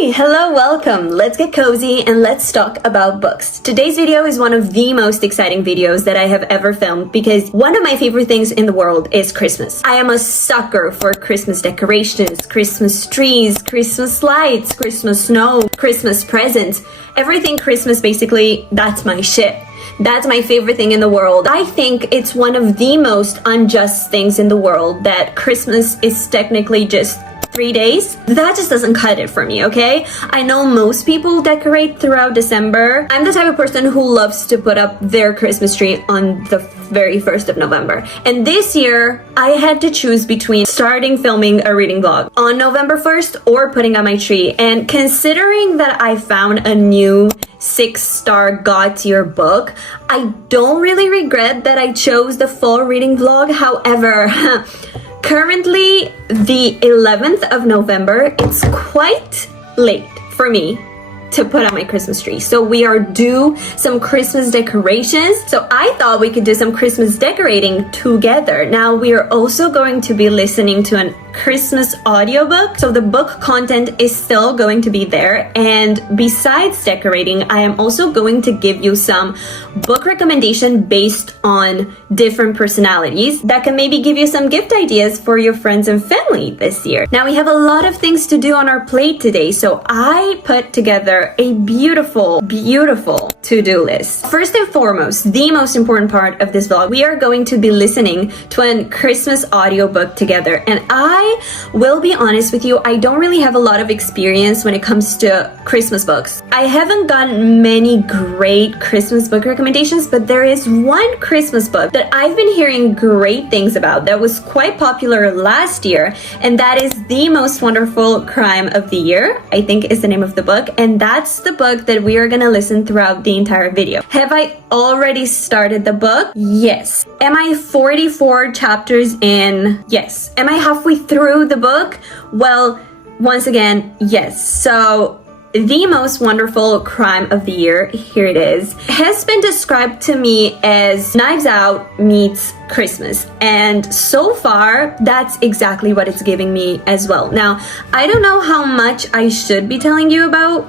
Hi, hello, welcome. Let's get cozy and let's talk about books. Today's video is one of the most exciting videos that I have ever filmed because one of my favorite things in the world is Christmas. I am a sucker for Christmas decorations, Christmas trees, Christmas lights, Christmas snow, Christmas presents. Everything Christmas, basically, that's my shit. That's my favorite thing in the world. I think it's one of the most unjust things in the world that Christmas is technically just 3 days. That just doesn't cut it for me, okay? I know most people decorate throughout December. I'm the type of person who loves to put up their Christmas tree on the very 1st of November. And this year, I had to choose between starting filming a reading vlog on November 1st or putting up my tree. And considering that I found a new 6-star God tier book, I don't really regret that I chose the full reading vlog. However, currently the 11th of November, it's quite late for me to put on my Christmas tree. So we are due some Christmas decorations. So I thought we could do some Christmas decorating together. Now we are also going to be listening to a Christmas audiobook. So the book content is still going to be there. And besides decorating, I am also going to give you some book recommendation based on different personalities that can maybe give you some gift ideas for your friends and family this year. Now we have a lot of things to do on our plate today. So I put together a beautiful to-do list. First and foremost, the most important part of this vlog, we are going to be listening to a Christmas audiobook together. And I will be honest with you, I don't really have a lot of experience when it comes to Christmas books. I haven't gotten many great Christmas book recommendations, but there is one Christmas book that I've been hearing great things about that was quite popular last year, and that is The Most Wonderful Crime of the Year, I think is the name of the book, and that's the book that we are gonna listen throughout the entire video. Have I already started the book? Yes. Am I 44 chapters in? Yes. Am I halfway through the book? Well, once again, yes. So The Most Wonderful Crime of the Year, here it is, has been described to me as Knives Out meets Christmas. And so far, that's exactly what it's giving me as well. Now, I don't know how much I should be telling you about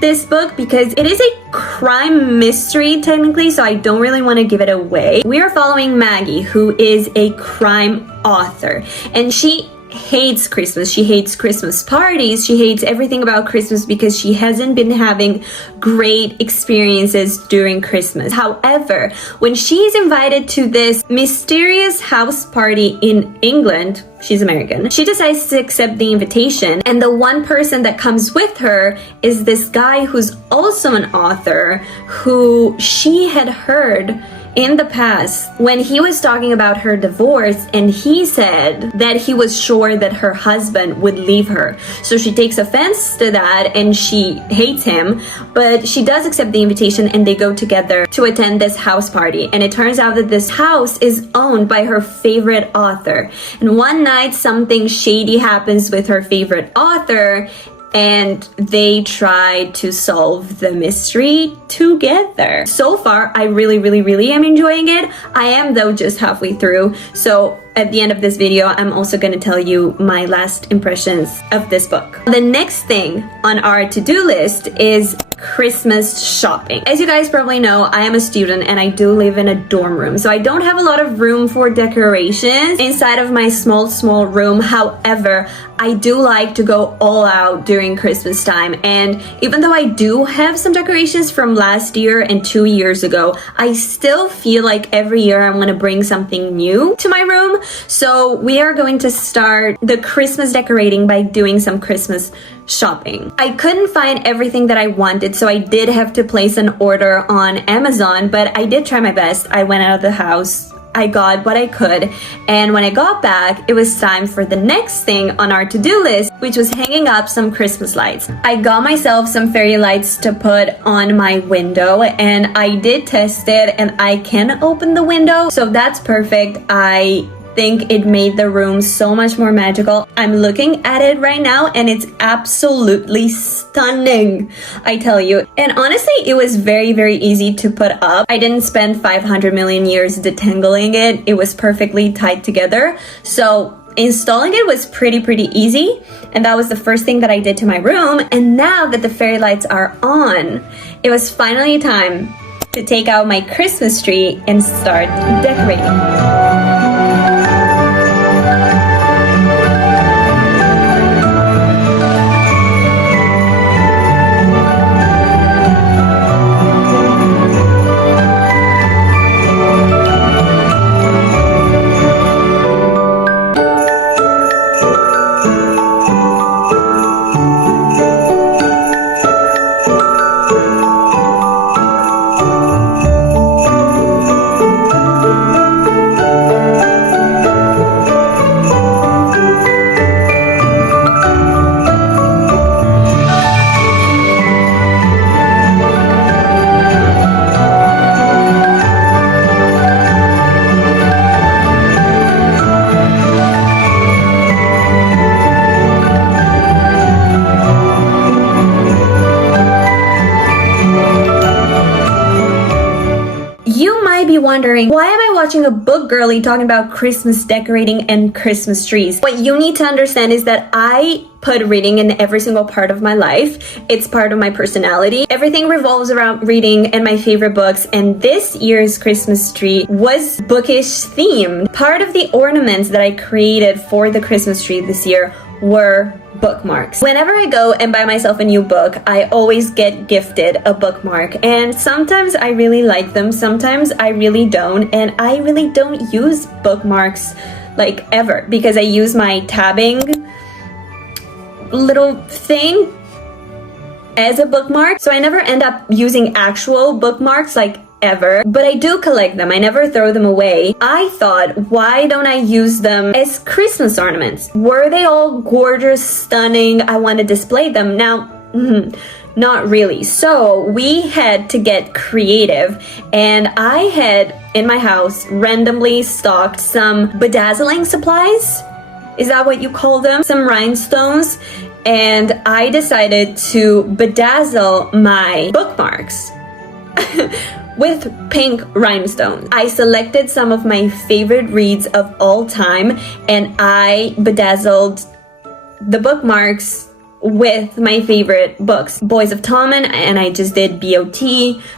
this book because it is a crime mystery technically, so I don't really want to give it away. We are following Maggie, who is a crime author, and she hates Christmas. She hates Christmas parties. She hates everything about Christmas because she hasn't been having great experiences during Christmas. However, when she is invited to this mysterious house party in England, she's American, she decides to accept the invitation, and the one person that comes with her is this guy who's also an author who she had heard in the past when he was talking about her divorce, and he said that he was sure that her husband would leave her. So she takes offense to that and she hates him, but she does accept the invitation and they go together to attend this house party. And it turns out that this house is owned by her favorite author. And one night something shady happens with her favorite author, and they try to solve the mystery together. So far, I really am enjoying it. I am though just halfway through. So at the end of this video, I'm also going to tell you my last impressions of this book. The next thing on our to-do list is Christmas shopping. As you guys probably know, I am a student and I do live in a dorm room, so I don't have a lot of room for decorations inside of my small room. However, I do like to go all out during Christmas time, and even though I do have some decorations from last year and 2 years ago, I still feel like every year I'm gonna bring something new to my room. So we are going to start the Christmas decorating by doing some Christmas shopping. I couldn't find everything that I wanted, so I did have to place an order on Amazon, but I did try my best. I went out of the house, I got what I could, and when I got back, it was time for the next thing on our to-do list, which was hanging up some Christmas lights. I got myself some fairy lights to put on my window, and I did test it, and I can open the window, so that's perfect. I think it made the room so much more magical. I'm looking at it right now and it's absolutely stunning, I tell you. And honestly, it was very easy to put up. I didn't spend 500 million years detangling it. It was perfectly tied together. So Installing it was pretty easy, and that was the first thing that I did to my room. And now that the fairy lights are on, it was finally time to take out my Christmas tree and start decorating. Be wondering, why am I watching a book girly talking about Christmas decorating and Christmas trees? What you need to understand is that I put reading in every single part of my life. It's part of my personality. Everything revolves around reading and my favorite books, and this year's Christmas tree was bookish themed. Part of the ornaments that I created for the Christmas tree this year were bookmarks. Whenever I go and buy myself a new book, I always get gifted a bookmark, and sometimes I really like them, sometimes I really don't, and I really don't use bookmarks like ever, because I use my tabbing little thing as a bookmark, so I never end up using actual bookmarks like ever, but I do collect them. I never throw them away. I thought, why don't I use them as Christmas ornaments? Were they all gorgeous, stunning? I want to display them. Now, not really. So we had to get creative, and I had in my house randomly stocked some bedazzling supplies. Is that what you call them? Some rhinestones. And I decided to bedazzle my bookmarks with pink rhinestones. I selected some of my favorite reads of all time, and I bedazzled the bookmarks with my favorite books. Boys of Tommen, and I just did BOT.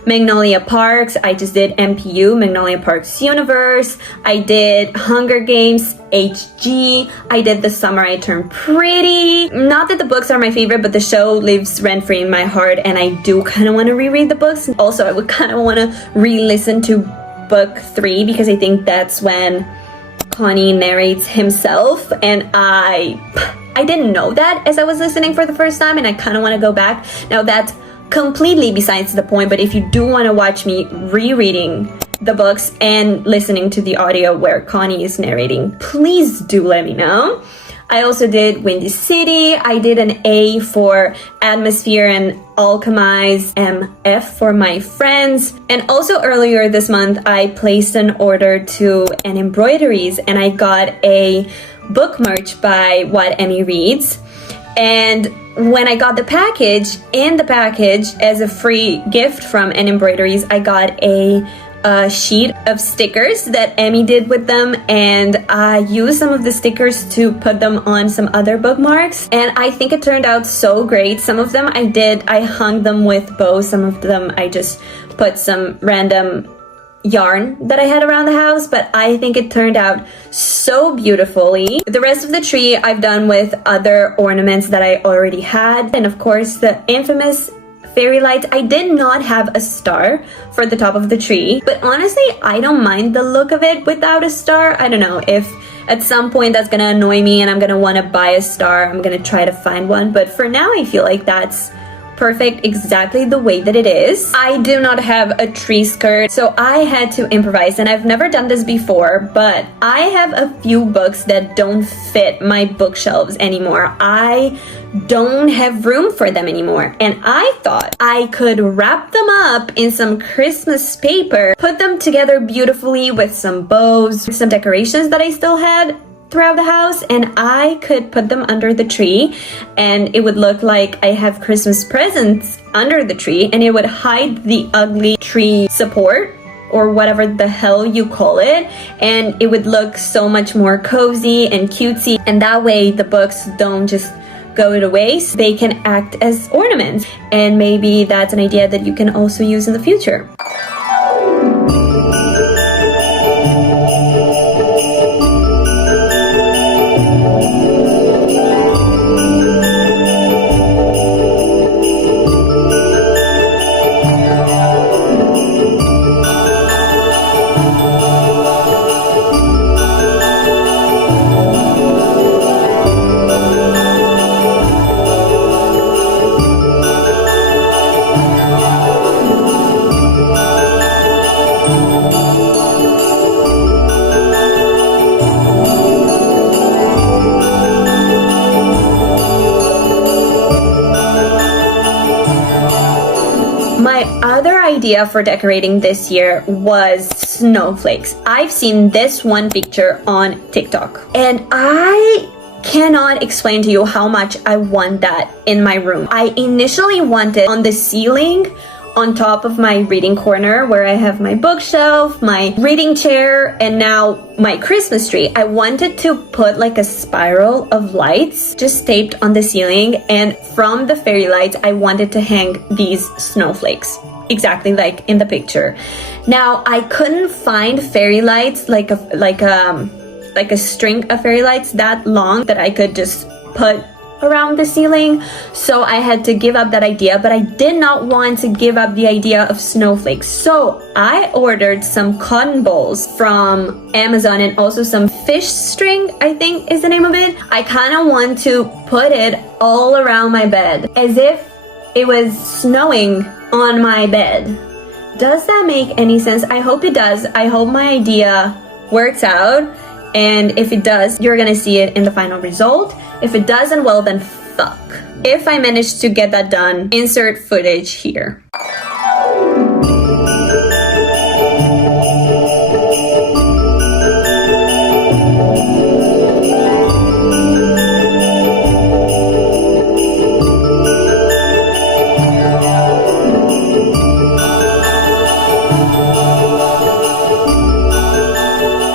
Magnolia Parks, I just did MPU, Magnolia Parks Universe. I did Hunger Games, HG. I did The Summer I Turned Pretty. Not that the books are my favorite, but the show lives rent-free in my heart, and I do kind of want to reread the books. Also, I would kind of want to re-listen to book 3, because I think that's when Connie narrates himself, and I didn't know that as I was listening for the first time, and I kind of want to go back. Now that's completely besides the point, but if you do want to watch me rereading the books and listening to the audio where Connie is narrating, please do let me know. I also did Windy City. I did an A for Atmosphere and Alchemize, MF for My Friends. And also earlier this month, I placed an order to an embroideries, and I got a book merch by What Emmy Reads. And when I got the package, in the package as a free gift from an embroideries, I got a sheet of stickers that Emmy did with them, and I used some of the stickers to put them on some other bookmarks, and I think it turned out so great. Some of them I hung them with bows, some of them I just put some random yarn that I had around the house, but I think it turned out so beautifully. The rest of the tree I've done with other ornaments that I already had, and of course the infamous fairy lights. I did not have a star for the top of the tree, but honestly I don't mind the look of it without a star. I don't know if at some point that's gonna annoy me and I'm gonna want to buy a star. I'm gonna try to find one, but for now I feel like that's perfect exactly the way that it is. I do not have a tree skirt, so I had to improvise, and I've never done this before, but I have a few books that don't fit my bookshelves anymore. I don't have room for them anymore, and I thought I could wrap them up in some Christmas paper, put them together beautifully with some bows, some decorations that I still had throughout the house, and I could put them under the tree, and it would look like I have Christmas presents under the tree, and it would hide the ugly tree support or whatever the hell you call it, and it would look so much more cozy and cutesy, and that way the books don't just go to waste. They can act as ornaments, and maybe that's an idea that you can also use in the future. My other idea for decorating this year was snowflakes. I've seen this one picture on TikTok, and I cannot explain to you how much I want that in my room. I initially wanted on the ceiling on top of my reading corner where I have my bookshelf, my reading chair, and now my Christmas tree. I wanted to put like a spiral of lights just taped on the ceiling, and from the fairy lights I wanted to hang these snowflakes, exactly like in the picture. Now I couldn't find fairy lights like a string of fairy lights that long that I could just put around the ceiling, so I had to give up that idea, but I did not want to give up the idea of snowflakes. So I ordered some cotton balls from Amazon and also some fish string, I think is the name of it. I kind of want to put it all around my bed as if it was snowing on my bed. Does that make any sense? I hope it does. I hope my idea works out, and if it does, you're gonna see it in the final result. If it doesn't, well then fuck. If I manage to get that done, insert footage here.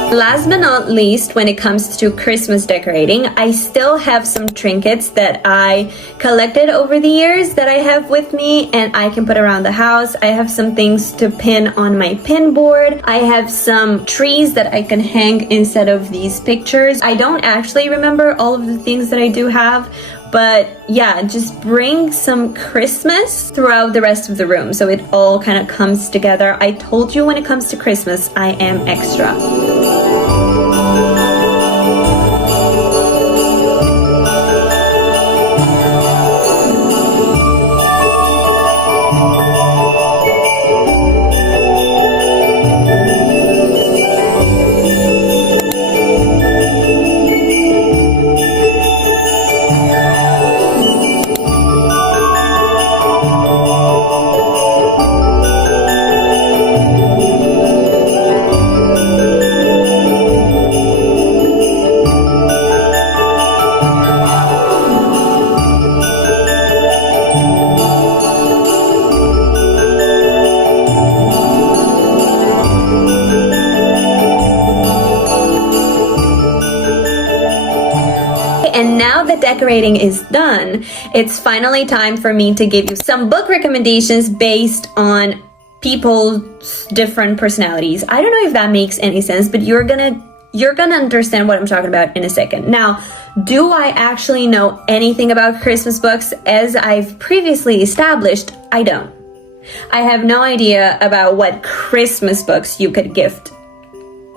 Last but not least, when it comes to Christmas decorating, I still have some trinkets that I collected over the years that I have with me and I can put around the house. I have some things to pin on my pin board. I have some trees that I can hang instead of these pictures. I don't actually remember all of the things that I do have, but yeah, just bring some Christmas throughout the rest of the room so it all kind of comes together. I told you when it comes to Christmas, I am extra. And now that decorating is done, it's finally time for me to give you some book recommendations based on people's different personalities. I don't know if that makes any sense, but you're gonna understand what I'm talking about in a second. Now, do I actually know anything about Christmas books? As I've previously established, I don't. I have no idea about what Christmas books you could gift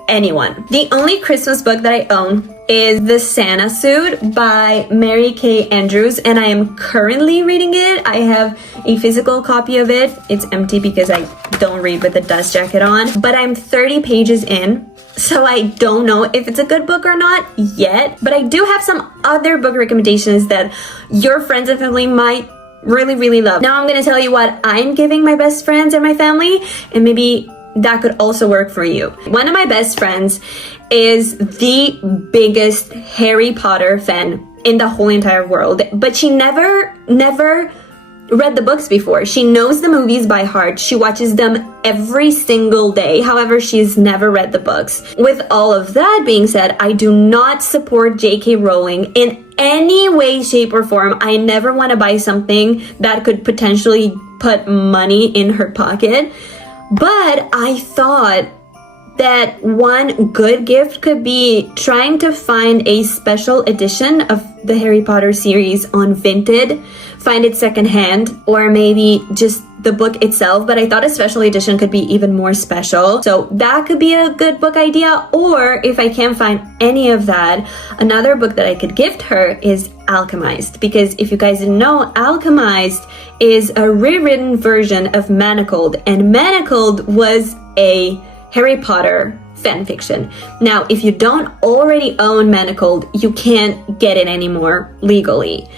anyone. The only Christmas book that I own is The Santa Suit by Mary Kay Andrews, and I am currently reading it. I have a physical copy of it. It's empty because I don't read with a dust jacket on, but I'm 30 pages in, so I don't know if it's a good book or not yet, but I do have some other book recommendations that your friends and family might really love. Now I'm gonna tell you what I'm giving my best friends and my family, and maybe that could also work for you. One of my best friends is the biggest Harry Potter fan in the whole entire world, but she never read the books before. She knows the movies by heart. She watches them every single day. However, she's never read the books. With all of that being said, I do not support J.K. Rowling in any way, shape, or form. I never want to buy something that could potentially put money in her pocket. But I thought that one good gift could be trying to find a special edition of the Harry Potter series on Vinted, find it secondhand, or maybe just the book itself. But I thought a special edition could be even more special. So that could be a good book idea. Or if I can't find any of that, another book that I could gift her is Alchemized. Because if you guys didn't know, Alchemized is a rewritten version of Manacled. And Manacled was a Harry Potter fan fiction. Now, if you don't already own Manacled, you can't get it anymore legally.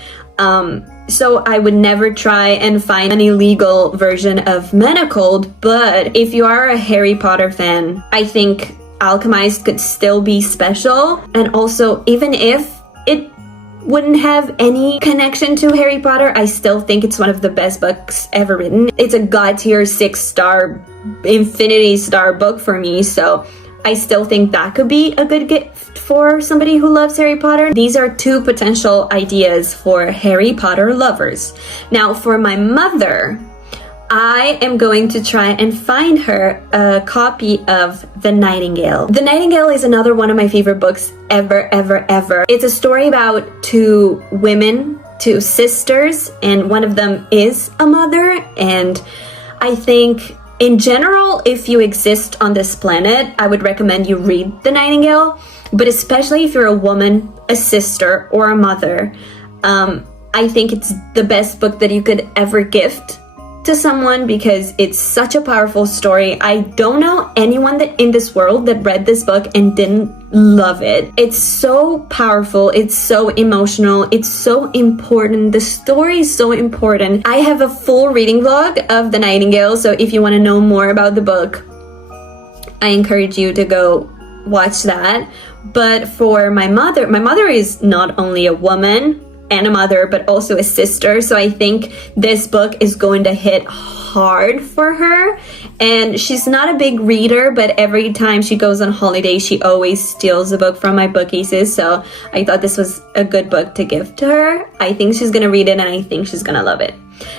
So I would never try and find an illegal version of Manacled, but if you are a Harry Potter fan, I think Alchemized could still be special. And also, even if it wouldn't have any connection to Harry Potter, I still think it's one of the best books ever written. It's a god tier 6-star, infinity star book for me, so I still think that could be a good gift for somebody who loves Harry Potter. These are two potential ideas for Harry Potter lovers. Now, for my mother, I am going to try and find her a copy of The Nightingale. The Nightingale is another one of my favorite books ever. It's a story about two women, two sisters, and one of them is a mother. And I think in general, if you exist on this planet, I would recommend you read The Nightingale. But especially if you're a woman, a sister, or a mother, I think it's the best book that you could ever gift to someone because it's such a powerful story. I don't know anyone that in this world that read this book and didn't love it. It's so powerful, it's so emotional, it's so important. The story is so important. I have a full reading vlog of The Nightingale, so if you want to know more about the book, I encourage you to go watch that. But for my mother is not only a woman and a mother, but also a sister. So I think this book is going to hit hard for her. And she's not a big reader, but every time she goes on holiday, she always steals a book from my bookcases. So I thought this was a good book to give to her. I think she's gonna read it and I think she's gonna love it.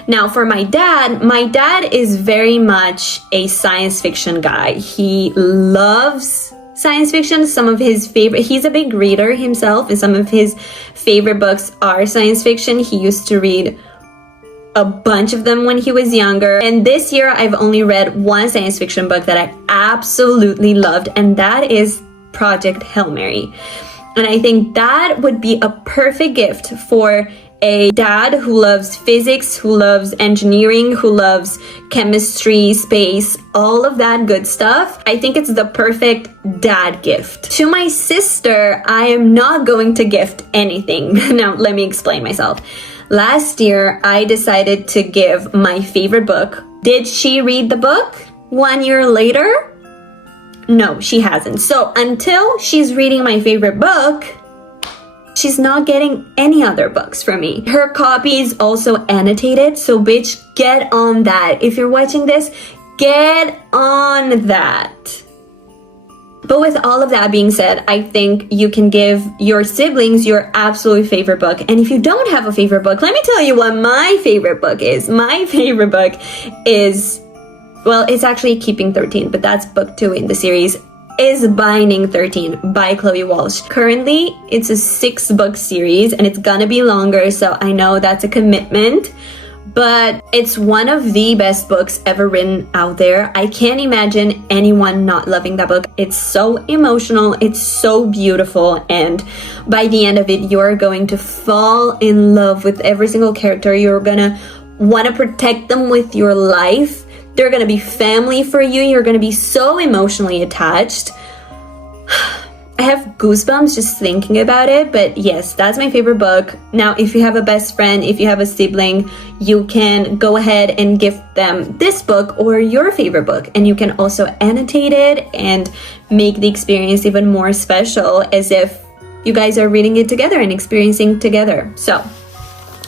Now for my dad is very much a science fiction guy. He loves science fiction. Some of his favorite, he's a big reader himself, and some of his favorite books are science fiction. He used to read a bunch of them when he was younger. And this year I've only read one science fiction book that I absolutely loved, and that is Project Hail Mary. And I think that would be a perfect gift for a dad who loves physics, who loves engineering, who loves chemistry, space, all of that good stuff. I think it's the perfect dad gift. To my sister, I am not going to gift anything. Now, let me explain myself. Last year, I decided to give my favorite book. Did she read the book 1 year later? No, she hasn't. So until she's reading my favorite book, she's not getting any other books from me. Her copy is also annotated, so bitch, get on that. If you're watching this, get on that. But with all of that being said, I think you can give your siblings your absolute favorite book. And if you don't have a favorite book, let me tell you what my favorite book is. My favorite book is, well, it's actually Keeping 13, but that's book 2 in the series, is Binding 13 by Chloe Walsh. Currently, it's a 6-book series and it's gonna be longer, so I know that's a commitment, but it's one of the best books ever written out there. I can't imagine anyone not loving that book. It's so emotional, it's so beautiful, and by the end of it, you're going to fall in love with every single character. You're gonna want to protect them with your life. They're gonna be family for you. You're gonna be so emotionally attached. I have goosebumps just thinking about it, but yes, that's my favorite book. Now, if you have a best friend, if you have a sibling, you can go ahead and gift them this book or your favorite book, and you can also annotate it and make the experience even more special, as if you guys are reading it together and experiencing together. So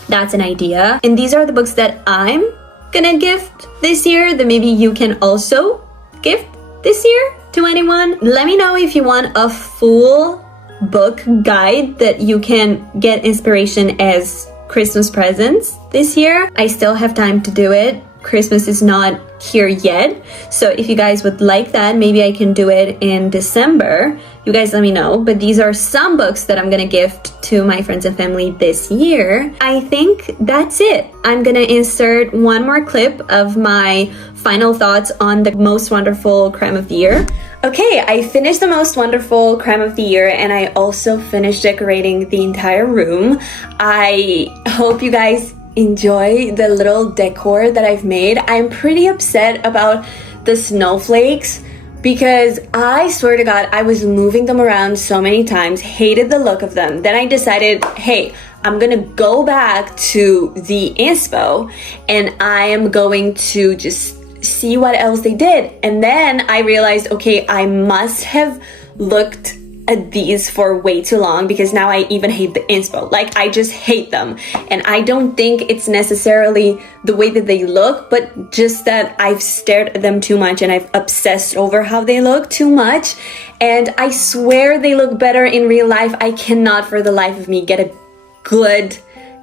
That's an idea. And these are the books that I'm gonna gift this year that maybe you can also gift this year to anyone. Let me know if you want a full book guide that you can get inspiration as Christmas presents this year. I still have time to do it. Christmas is not here yet, so if you guys would like that, maybe I can do it in December. You guys let me know. But these are some books that I'm gonna gift to my friends and family this year. I think that's it. I'm gonna insert one more clip of my final thoughts on the most wonderful crime of the year. Okay, I finished the most wonderful crime of the year, and I also finished decorating the entire room. I hope you guys enjoy the little decor that I've made. I'm pretty upset about the snowflakes because I swear to God, I was moving them around so many times, hated the look of them. Then I decided, hey, I'm gonna go back to the inspo and I am going to just see what else they did. And then I realized, okay, I must have looked at these for way too long because now I even hate the inspo. Like, I just hate them. And I don't think it's necessarily the way that they look, but just that I've stared at them too much and I've obsessed over how they look too much. And I swear they look better in real life. I cannot for the life of me get a good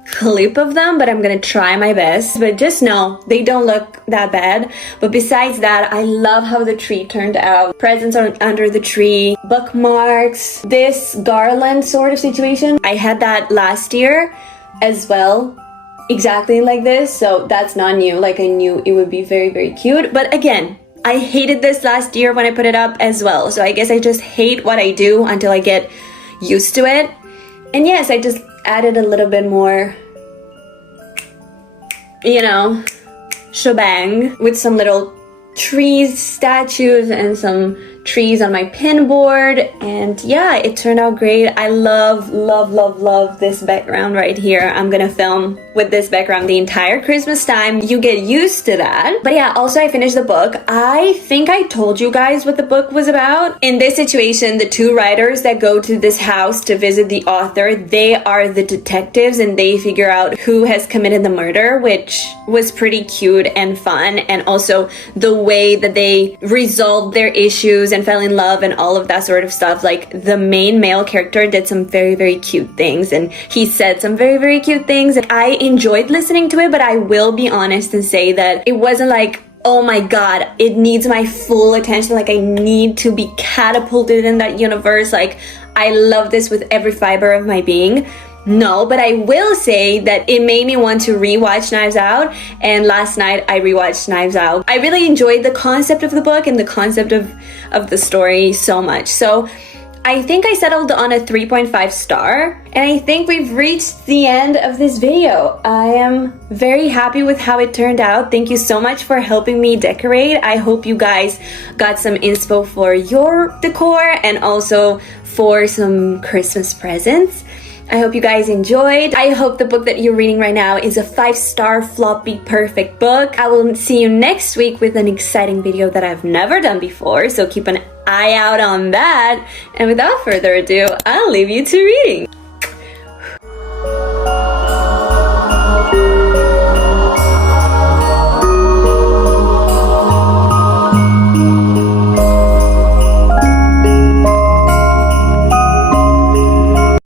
clip of them, but I'm gonna try my best. But just know they don't look that bad. But besides that, I love how the tree turned out. Presents are under the tree, bookmarks, this garland sort of situation. I had that last year as well, exactly like this, so that's not new. Like, I knew it would be very, very cute. But again, I hated this last year when I put it up as well, so I guess I just hate what I do until I get used to it. And yes, I just added a little bit more, you know, shebang with some little trees, statues, and some trees on my pin board. And yeah, it turned out great. I love, love, love, love this background right here. I'm gonna film with this background the entire Christmas time. You get used to that. But yeah, also I finished the book. I think I told you guys what the book was about. In this situation, the two writers that go to this house to visit the author, they are the detectives and they figure out who has committed the murder, which was pretty cute and fun. And also the way that they resolved their issues and fell in love and all of that sort of stuff. Like, the main male character did some very, very cute things and he said some very, very cute things, and I enjoyed listening to it. But I will be honest and say that it wasn't like, oh my God, it needs my full attention, like I need to be catapulted in that universe, like I love this with every fiber of my being. No, but I will say that it made me want to rewatch Knives Out, and last night I rewatched Knives Out. I really enjoyed the concept of the book and the concept of the story so much. So I think I settled on a 3.5 star, and I think we've reached the end of this video. I am very happy with how it turned out. Thank you so much for helping me decorate. I hope you guys got some inspo for your decor and also for some Christmas presents. I hope you guys enjoyed. I hope the book that you're reading right now is a 5-star floppy perfect book. I will see you next week with an exciting video that I've never done before, so keep an eye out on that. And without further ado, I'll leave you to reading.